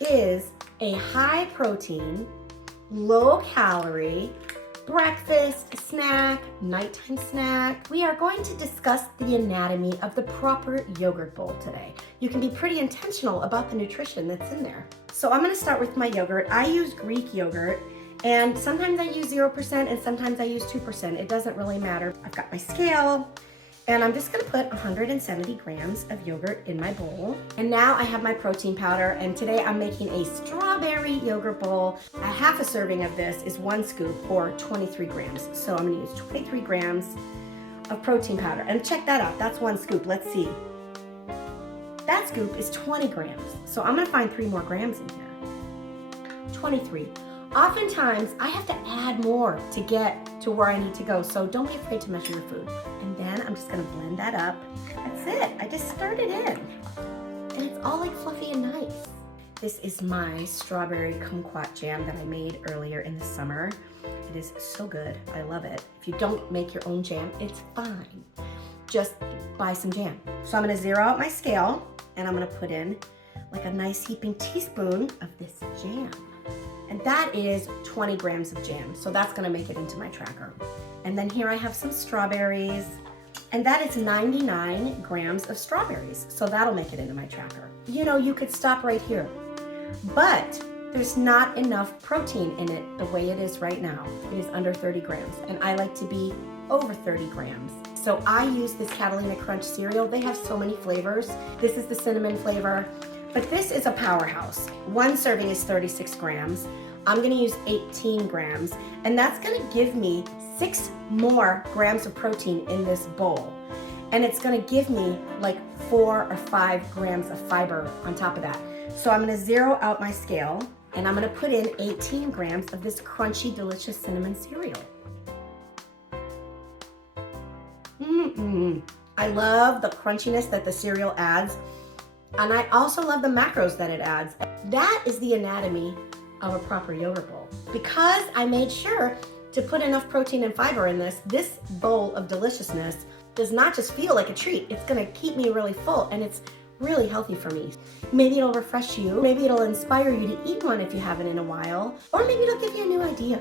is a high protein, low calorie, breakfast, snack, nighttime snack. We are going to discuss the anatomy of the proper yogurt bowl today. You can be pretty intentional about the nutrition that's in there. So I'm gonna start with my yogurt. I use Greek yogurt, and sometimes I use 0% and sometimes I use 2%. It doesn't really matter. I've got my scale, and I'm just gonna put 170 grams of yogurt in my bowl. And now I have my protein powder, and today I'm making a strawberry yogurt bowl. A half a serving of this is 1 scoop or 23 grams. So I'm gonna use 23 grams of protein powder. And check that out, that's 1 scoop, let's see. That scoop is 20 grams. So I'm gonna find 3 more grams in here. 23. Oftentimes, I have to add more to get to where I need to go, so don't be afraid to measure your food. And then I'm just gonna blend that up. That's it, I just stirred it in. And it's all like fluffy and nice. This is my strawberry kumquat jam that I made earlier in the summer. It is so good, I love it. If you don't make your own jam, it's fine. Just buy some jam. So I'm gonna zero out my scale, and I'm gonna put in like a nice heaping teaspoon of this jam. And that is 20 grams of jam. So that's gonna make it into my tracker. And then here I have some strawberries, and that is 99 grams of strawberries. So that'll make it into my tracker. You know, you could stop right here, but there's not enough protein in it the way it is right now. It is under 30 grams, and I like to be over 30 grams. So I use this Catalina Crunch cereal. They have so many flavors. This is the cinnamon flavor. But this is a powerhouse. 1 serving is 36 grams. I'm gonna use 18 grams, and that's gonna give me 6 more grams of protein in this bowl. And it's gonna give me like 4 or 5 grams of fiber on top of that. So I'm gonna zero out my scale, and I'm gonna put in 18 grams of this crunchy, delicious cinnamon cereal. I love the crunchiness that the cereal adds. And I also love the macros that it adds. That is the anatomy of a proper yogurt bowl. Because I made sure to put enough protein and fiber in this bowl of deliciousness does not just feel like a treat. It's gonna keep me really full, and it's really healthy for me. Maybe it'll refresh you. Maybe it'll inspire you to eat one if you haven't in a while. Or maybe it'll give you a new idea.